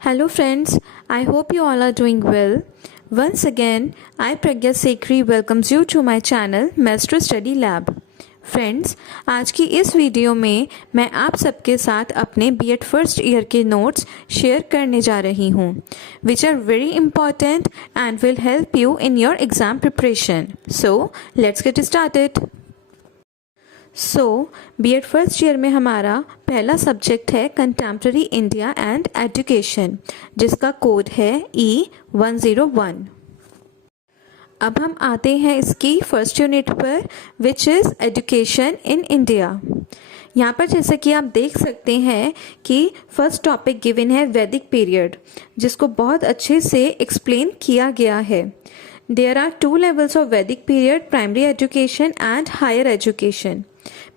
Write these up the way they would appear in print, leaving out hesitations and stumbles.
Hello friends, I hope you all are doing well. Once again, I Pragya Sekri welcomes you to my channel Master Study Lab. Friends, आज की इस video में मैं आप सबके साथ अपने बीएड फर्स्ट ईयर के नोट्स शेयर करने जा रही हूँ which are very important and will help you in your exam preparation. So let's get started. BEd first year में हमारा पहला सब्जेक्ट है कंटेम्प्रेरी इंडिया एंड एजुकेशन, जिसका कोड है E101. अब हम आते हैं इसकी फर्स्ट यूनिट पर, which is education in India. यहाँ पर जैसा कि आप देख सकते हैं कि फर्स्ट टॉपिक गिवन है वैदिक पीरियड, जिसको बहुत अच्छे से एक्सप्लेन किया गया है. There are 2 levels of Vedic period, primary education and higher education.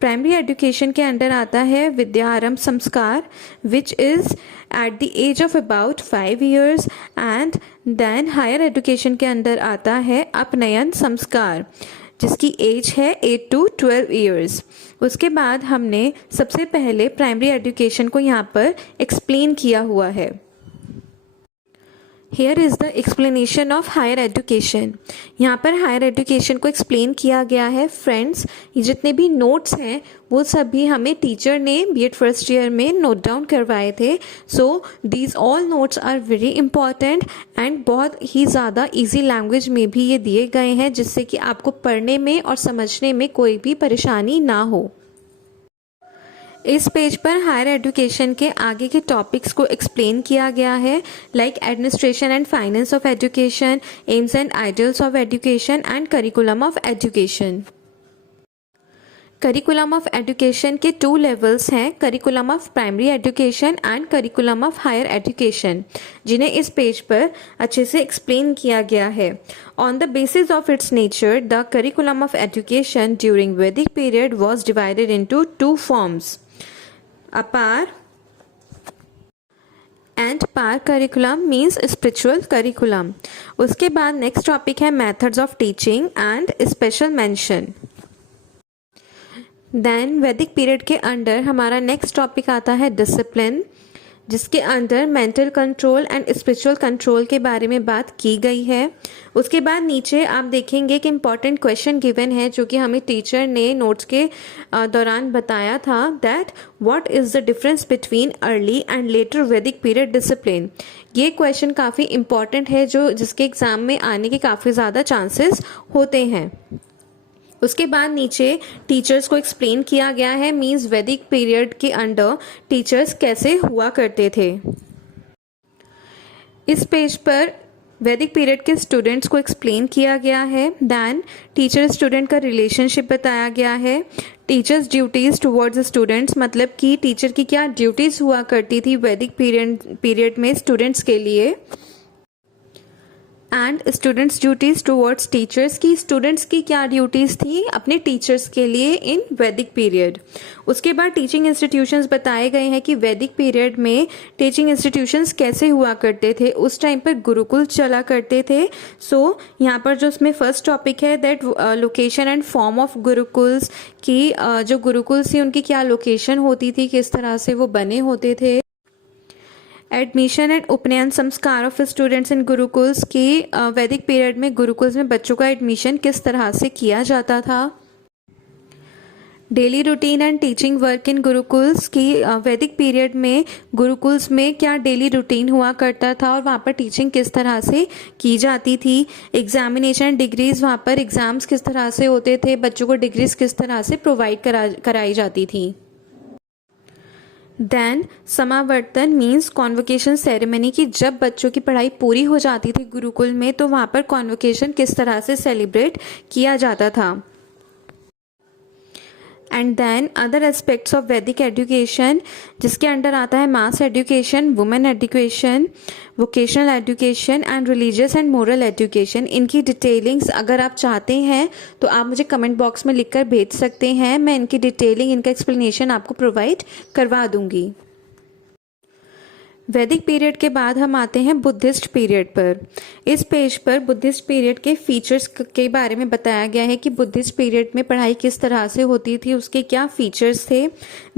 Primary education के अंडर आता है Vidyarambh Sanskar, which is at the age of about 5 years, and then higher education के अंदर आता है अपनयन संस्कार, जिसकी एज है 8 to 12 years. उसके बाद हमने सबसे पहले प्राइमरी एजुकेशन को यहाँ पर एक्सप्लेन किया हुआ है. Here is the explanation of higher education. यहाँ पर हायर एजुकेशन को एक्सप्लेन किया गया है. फ्रेंड्स, ये जितने भी नोट्स हैं वो सभी हमें टीचर ने बीएड फर्स्ट ईयर में नोट डाउन करवाए थे. So these all notes are very important and बहुत ही ज़्यादा इजी लैंग्वेज में भी ये दिए गए हैं, जिससे कि आपको पढ़ने में और समझने में कोई भी परेशानी ना हो. इस पेज पर हायर एजुकेशन के आगे के टॉपिक्स को एक्सप्लेन किया गया है, like administration and finance of education, aims and ideals of education and curriculum of education. Curriculum of education के 2 levels हैं, curriculum of primary education and curriculum of higher education, जिन्हें इस पेज पर अच्छे से एक्सप्लेन किया गया है. On the basis of its nature, the curriculum of education during Vedic period was divided into 2 forms. Apar and par curriculum means spiritual curriculum. उसके बाद नेक्स्ट टॉपिक है methods of teaching and special mention. Then Vedic period के under हमारा next topic आता है discipline, जिसके अंदर mental control and spiritual control के बारे में बात की गई है. उसके बाद नीचे आप देखेंगे कि इम्पॉर्टेंट क्वेश्चन गिवन है, जो कि हमें टीचर ने नोट्स के दौरान बताया था, that what is the difference between early and later वैदिक पीरियड डिसिप्लिन. ये क्वेश्चन काफ़ी इम्पॉर्टेंट है, जिसके एग्ज़ाम में आने के काफ़ी ज़्यादा चांसेस होते हैं. उसके बाद नीचे टीचर्स को एक्सप्लेन किया गया है, मीन्स वैदिक पीरियड के अंडर टीचर्स कैसे हुआ करते थे. इस पेज पर वैदिक पीरियड के स्टूडेंट्स को एक्सप्लेन किया गया है. देन टीचर स्टूडेंट का रिलेशनशिप बताया गया है. टीचर्स ड्यूटीज़ टुवर्ड्स स्टूडेंट्स, मतलब कि टीचर की क्या ड्यूटीज़ हुआ करती थी वैदिक पीरियड में स्टूडेंट्स के लिए. And students duties towards teachers, की स्टूडेंट्स की क्या ड्यूटीज़ थी अपने टीचर्स के लिए इन वैदिक पीरियड. उसके बाद टीचिंग इंस्टीट्यूशंस बताए गए हैं कि वैदिक पीरियड में टीचिंग इंस्टीट्यूशंस कैसे हुआ करते थे. उस टाइम पर गुरुकुल चला करते थे. सो यहाँ पर जो उसमें फर्स्ट टॉपिक है that location and form of gurukuls, की जो गुरुकुल्स थी उनकी क्या लोकेशन होती थी, किस तरह से वो बने होते थे. एडमिशन एंड उपनयन संस्कार ऑफ स्टूडेंट्स इन गुरुकुल्स, की वैदिक पीरियड में गुरुकुल्स में बच्चों का एडमिशन किस तरह से किया जाता था. Daily routine and teaching work in gurukuls, की वैदिक पीरियड में गुरुकुल्स में क्या डेली रूटीन हुआ करता था और वहाँ पर टीचिंग किस तरह से की जाती थी. एग्जामिनेशन डिग्रीज, वहाँ पर एग्ज़ाम्स किस तरह से होते थे, बच्चों को डिग्रीज किस तरह से प्रोवाइड कराई जाती थी. देन समावर्तन मीन्स कॉन्वोकेशन सेरेमनी, की जब बच्चों की पढ़ाई पूरी हो जाती थी गुरुकुल में तो वहाँ पर कॉन्वोकेशन किस तरह से सेलिब्रेट किया जाता था. And then other aspects of Vedic education, जिसके अंडर आता है mass education, women education, vocational education and religious and moral education. इनकी डिटेलिंग्स अगर आप चाहते हैं तो आप मुझे कमेंट बॉक्स में लिखकर भेज सकते हैं. मैं इनकी डिटेलिंग, इनका एक्सप्लेनेशन आपको प्रोवाइड करवा दूंगी. वैदिक पीरियड के बाद हम आते हैं बुद्धिस्ट पीरियड पर। इस पेज पर बुद्धिस्ट पीरियड के फीचर्स के बारे में बताया गया है कि बुद्धिस्ट पीरियड में पढ़ाई किस तरह से होती थी, उसके क्या फीचर्स थे।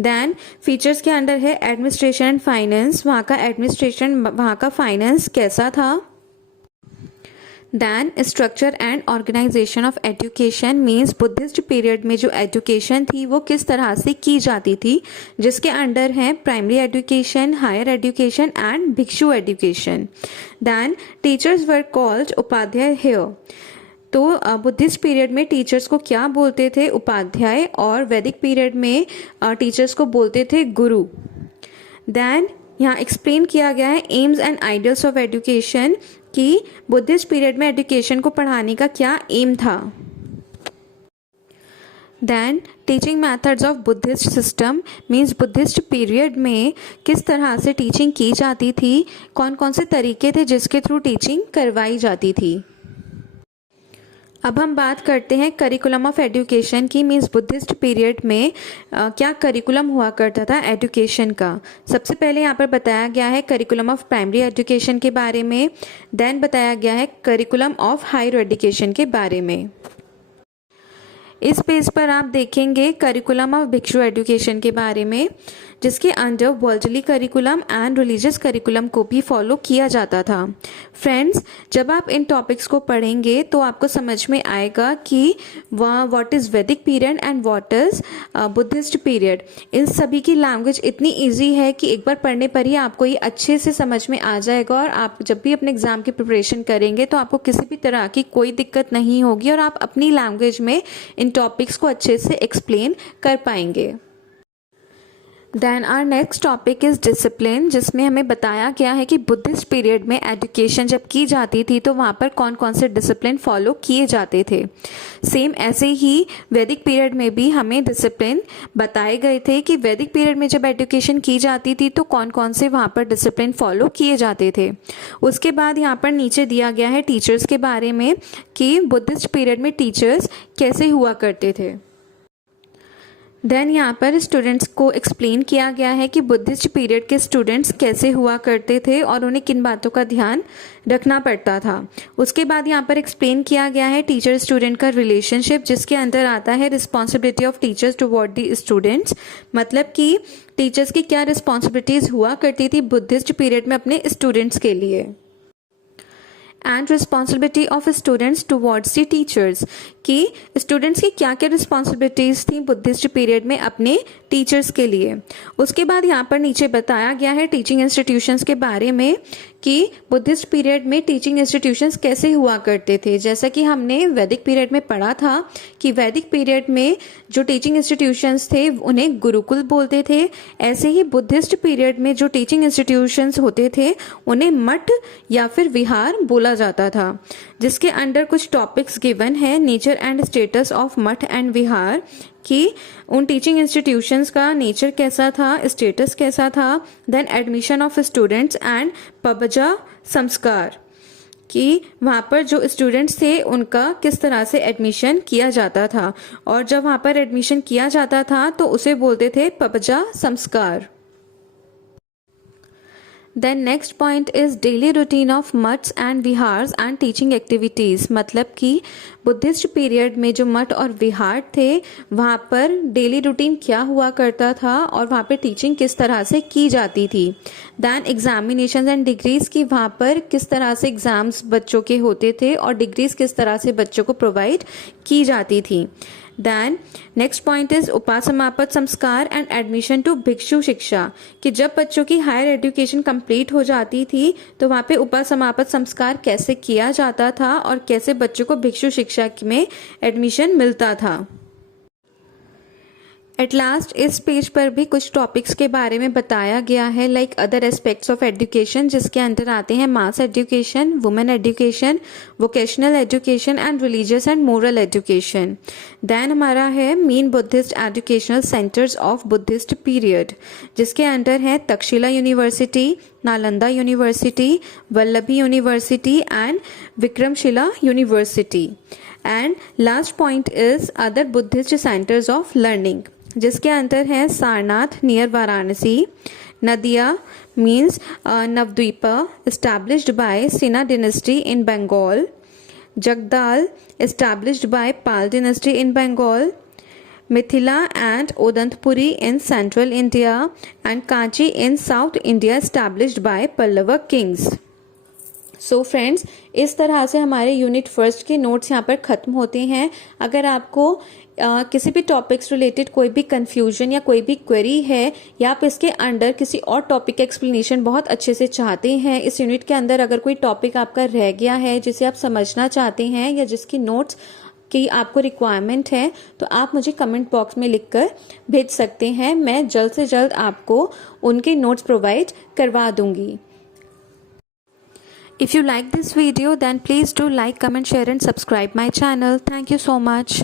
देन फीचर्स के अंडर है एडमिनिस्ट्रेशन एंड फाइनेंस, वहाँ का एडमिनिस्ट्रेशन, वहाँ का फाइनेंस कैसा था। Then structure and organisation of education means Buddhist period में जो एजुकेशन थी वो किस तरह से की जाती थी, जिसके अंडर है primary education, higher education and bhikshu education. Then teachers were called upadhyaya here. तो बुद्धिस्ट पीरियड में टीचर्स को क्या बोलते थे, उपाध्याय, और वैदिक पीरियड में टीचर्स को बोलते थे गुरु। दैन यहाँ एक्सप्लेन किया गया है aims and ideals of education कि बुद्धिस्ट पीरियड में एजुकेशन को पढ़ाने का क्या एम था। Then teaching methods of Buddhist system means Buddhist period में किस तरह से टीचिंग की जाती थी, कौन कौन से तरीके थे जिसके थ्रू टीचिंग करवाई जाती थी। अब हम बात करते हैं करिकुलम ऑफ एजुकेशन की, मीन्स बुद्धिस्ट पीरियड में क्या करिकुलम हुआ करता था एजुकेशन का। सबसे पहले यहाँ पर बताया गया है करिकुलम ऑफ प्राइमरी एजुकेशन के बारे में, देन बताया गया है करिकुलम ऑफ हायर एजुकेशन के बारे में। इस पेज पर आप देखेंगे करिकुलम ऑफ भिक्षु एजुकेशन के बारे में, जिसके under worldly curriculum and religious curriculum को भी फॉलो किया जाता था। फ्रेंड्स, जब आप इन टॉपिक्स को पढ़ेंगे तो आपको समझ में आएगा कि what is Vedic period and what is Buddhist period. इन सभी की लैंग्वेज इतनी ईजी है कि एक बार पढ़ने पर ही आपको ये अच्छे से समझ में आ जाएगा, और आप जब भी अपने एग्ज़ाम की प्रिपरेशन करेंगे तो आपको किसी भी तरह की कोई दिक्कत नहीं होगी और आप अपनी लैंग्वेज में इन टॉपिक्स को अच्छे से एक्सप्लेन कर पाएंगे। Then our next topic is discipline, जिसमें हमें बताया गया है कि बुद्धिस्ट पीरियड में एजुकेशन जब की जाती थी तो वहाँ पर कौन कौन से डिसिप्लिन फॉलो किए जाते थे। सेम ऐसे ही वैदिक पीरियड में भी हमें डिसिप्लिन बताए गए थे कि वैदिक पीरियड में जब एजुकेशन की जाती थी तो कौन कौन से वहाँ पर डिसिप्लिन फॉलो किए जाते थे। उसके बाद यहाँ पर नीचे दिया गया है टीचर्स के बारे में कि बुद्धिस्ट पीरियड में टीचर्स कैसे हुआ करते थे। देन यहाँ पर स्टूडेंट्स को एक्सप्लेन किया गया है कि बुद्धिस्ट पीरियड के स्टूडेंट्स कैसे हुआ करते थे और उन्हें किन बातों का ध्यान रखना पड़ता था। उसके बाद यहाँ पर एक्सप्लेन किया गया है टीचर स्टूडेंट का रिलेशनशिप, जिसके अंदर आता है responsibility of teachers toward the students, मतलब कि टीचर्स की क्या रिस्पॉन्सिबिलिटीज़ हुआ करती थी बुद्धिस्ट पीरियड में अपने स्टूडेंट्स के लिए। And responsibility of students towards the teachers, कि स्टूडेंट्स की क्या क्या रिस्पॉन्सिबिलिटीज़ थी बुद्धिस्ट पीरियड में अपने टीचर्स के लिए। उसके बाद यहाँ पर नीचे बताया गया है टीचिंग इंस्टीट्यूशंस के बारे में कि बुद्धिस्ट पीरियड में टीचिंग इंस्टीट्यूशंस कैसे हुआ करते थे। जैसा कि हमने वैदिक पीरियड में पढ़ा था कि वैदिक पीरियड में जो टीचिंग इंस्टीट्यूशंस थे उन्हें गुरुकुल बोलते थे, ऐसे ही बुद्धिस्ट पीरियड में जो टीचिंग इंस्टीट्यूशंस होते थे उन्हें मठ या फिर विहार बोला जाता था, जिसके अंडर कुछ टॉपिक्स गिवन है, नेचर एंड स्टेटस ऑफ मठ एंड विहार, कि उन टीचिंग इंस्टीट्यूशंस का नेचर कैसा था, स्टेटस कैसा था। Then admission of students and pabbaja sanskar, कि वहाँ पर जो स्टूडेंट्स थे उनका किस तरह से एडमिशन किया जाता था, और जब वहाँ पर एडमिशन किया जाता था तो उसे बोलते थे pabbaja sanskar. Then next point is daily routine of maths and vihars and teaching activities, मतलब कि बुद्धिस्ट पीरियड में जो मठ और विहार थे वहाँ पर डेली रूटीन क्या हुआ करता था और वहाँ पर टीचिंग किस तरह से की जाती थी। दैन एग्जामिनेशन एंड डिग्रीज, की वहाँ पर किस तरह से एग्ज़ाम्स बच्चों के होते थे और डिग्रीज किस तरह से बच्चों को प्रोवाइड की जाती थी। दैन नेक्स्ट पॉइंट इज उपासमापद संस्कार एंड एडमिशन टू भिक्षु शिक्षा, कि जब बच्चों की हायर एजुकेशन कंप्लीट हो जाती थी तो वहाँ पे उपासमापद संस्कार कैसे किया जाता था और कैसे बच्चों को भिक्षु शिक्षा में एडमिशन मिलता था। एट लास्ट इस पेज पर भी कुछ टॉपिक्स के बारे में बताया गया है, like other aspects of education, जिसके अंदर आते हैं mass education, women education, vocational education and religious and moral education. Then हमारा है main Buddhist educational centres of Buddhist period, जिसके अंदर है Takshashila university, Nalanda university, Vallabhi university and Vikramshila university. And last point is other Buddhist centres of learning, जिसके अंदर है Sarnath near Varanasi, Nadia means Navadvipa, established by Sena dynasty in Bengal. Jagdal, established by Pal dynasty in Bengal. Mithila and Odantpuri in central India, and Kanchi in South India, established by Pallava kings. So friends, इस तरह से हमारे unit first के notes यहाँ पर ख़त्म होते हैं. अगर आपको किसी भी टॉपिक्स रिलेटेड कोई भी कंफ्यूजन या कोई भी क्वेरी है, या आप इसके अंडर किसी और टॉपिक एक्सप्लेनेशन बहुत अच्छे से चाहते हैं, इस यूनिट के अंदर अगर कोई टॉपिक आपका रह गया है जिसे आप समझना चाहते हैं या जिसकी नोट्स की आपको रिक्वायरमेंट है, तो आप मुझे कमेंट बॉक्स में लिखकर भेज सकते हैं. मैं जल्द से जल्द आपको उनके नोट्स प्रोवाइड करवा दूंगी. If you like this video, then please do like, comment, share and subscribe my channel. Thank you so much.